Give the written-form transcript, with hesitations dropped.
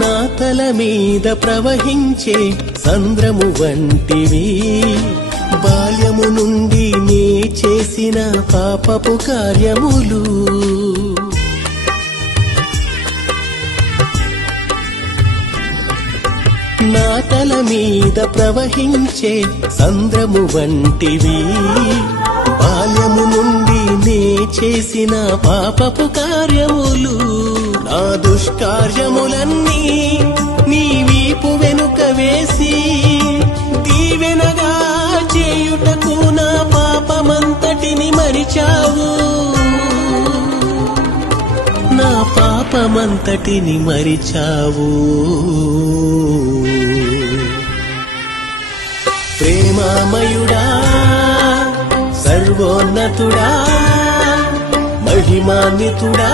నా తల మీద ప్రవహించే సంద్రము వంటివి బాల్యము నుండి నే చేసిన పాపపు కార్యములు నా తల మీద ప్రవహించే సంద్రము వంటివి బాల్యము నుండి నే చేసిన పాపపు కార్యములు నా దుష్కార్యములన్నీ నీ వీపు వెనుక వేసి దీవెనగా చేయుటకు నా పాపమంతటిని మరిచావు నా పాపమంతటిని మరిచావు ప్రేమామయుడా సర్వోన్నతుడా మహిమాన్వితుడా